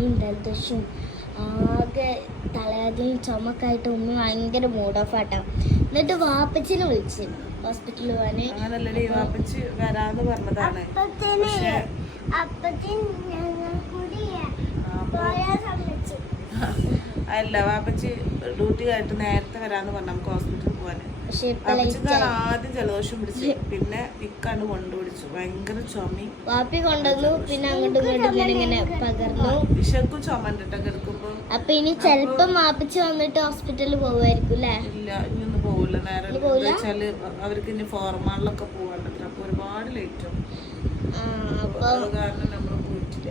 പനിയും ജലദോഷവും ആകെ തലവേദനയും ചുമക്കായിട്ട് ഉമ്മ ഭയങ്കര മൂഡ് ഓഫ് ആട്ടാ. എന്നിട്ട് വാപ്പച്ചിനെ വിളിച്ച് ഹോസ്പിറ്റലിൽ പോവാന്. അല്ല വാപ്പച്ചി ഡ്യൂട്ടി കഴിഞ്ഞിട്ട് നേരത്തെ വരാന്ന് പറഞ്ഞു നമുക്ക് ഹോസ്പിറ്റലിൽ പോവാന്. ആദ്യം ജലദോഷം പിടിച്ചു, പിന്നെ ഇക്കാണ്ട് കൊണ്ടുപിടിച്ചു, ഭയങ്കര ചുമ. വാപ്പി കൊണ്ടുവന്നു, പിന്നെ അങ്ങോട്ടും ഇങ്ങോട്ടും ഇങ്ങനെ പകർന്നു. വിശക്കും ചുമണ്ടിട്ട് കിടക്കുമ്പോ. അപ്പൊ ഇനി ചെലപ്പം വാപ്പിച്ച് വന്നിട്ട് ഹോസ്പിറ്റലിൽ പോവായിരിക്കും അല്ലേ? ഇല്ല, ഇനിയൊന്നും പോവില്ല. നേരം വെച്ചാല് അവർക്ക് ഇനി ഫോർമാളിലൊക്കെ പോവാണ്ടല്ലോ, അപ്പൊ ഒരുപാട് ലേറ്റ് ആവും. അത് കാരണം നമ്മള് പോയിട്ടില്ല.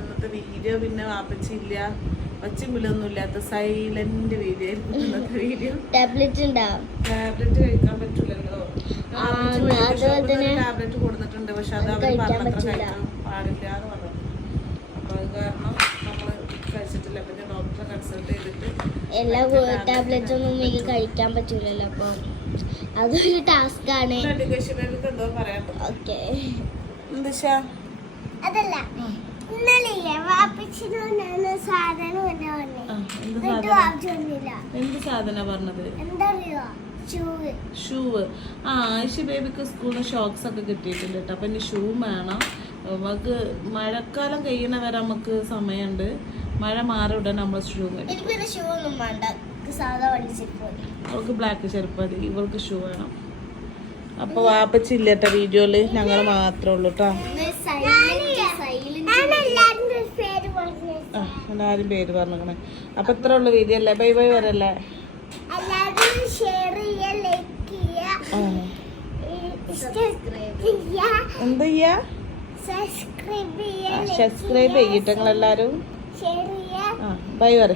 ഇന്നത്തെ വീഡിയോ പിന്നെ വാപ്പച്ചി ഇല്ല, ഒച്ചമില്ലൊന്നും ഇല്ലാത്ത സൈലന്റ് വീഡിയോ ആയിരിക്കും ഇന്നത്തെ വീഡിയോ. ടാബ്ലറ്റ് കഴിക്കാൻ പറ്റില്ലല്ലോ. ടാബ്ലറ്റ് കൊടുത്തിട്ടുണ്ട്, പക്ഷെ അത് അവർ പറഞ്ഞത്ര കഴിക്കാൻ പാടില്ല എന്ന് പറഞ്ഞു. അപ്പൊ അത് കാരണം നമ്മള് കഴിച്ചിട്ടില്ല. പിന്നെ ഡോക്ടറെ കൺസൾട്ട് ചെയ്തിട്ട് എല്ലാ ടാബ്ലറ്റും ഒന്നും എനിക്ക് കഴിക്കാൻ പറ്റൂലല്ലോ, അപ്പൊ അതൊരു ടാസ്ക് ആണ്. എന്തോ പറയാം. ഓക്കെ അതല്ല എന്ത് സാധന പറഞ്ഞത്? ഷൂവ്. ഐഷി ബേബിക്ക് സ്കൂളിൽ ഷോക്സ് ഒക്കെ കിട്ടിയിട്ടുണ്ട് കേട്ടോ. അപ്പൊ ഇനി ഷൂ വേണം. നമുക്ക് മഴക്കാലം കഴിയണ വരെ നമുക്ക് സമയമുണ്ട്. മഴ മാറി ഉടനെ നമ്മൾ ഷൂ മേടിക്കും. അവൾക്ക് ബ്ലാക്ക് ചെരുപ്പ് മതി, ഇവൾക്ക് ഷൂ വേണം. അപ്പൊ വാപ്പച്ചില്ല കേട്ടോ വീഡിയോയില്, ഞങ്ങൾ മാത്രമേ ഉള്ളൂ കേട്ടോ. എല്ലാരും പേര് പറഞ്ഞേ. അപ്പൊ ഇത്ര ഉള്ള വീഡിയോ അല്ലേ? ബൈ ബൈ വരല്ലേ? എന്താ ചെയ്യാ? സബ്സ്ക്രൈബ് ചെയ്തിട്ട് എല്ലാരും ബൈ പറ.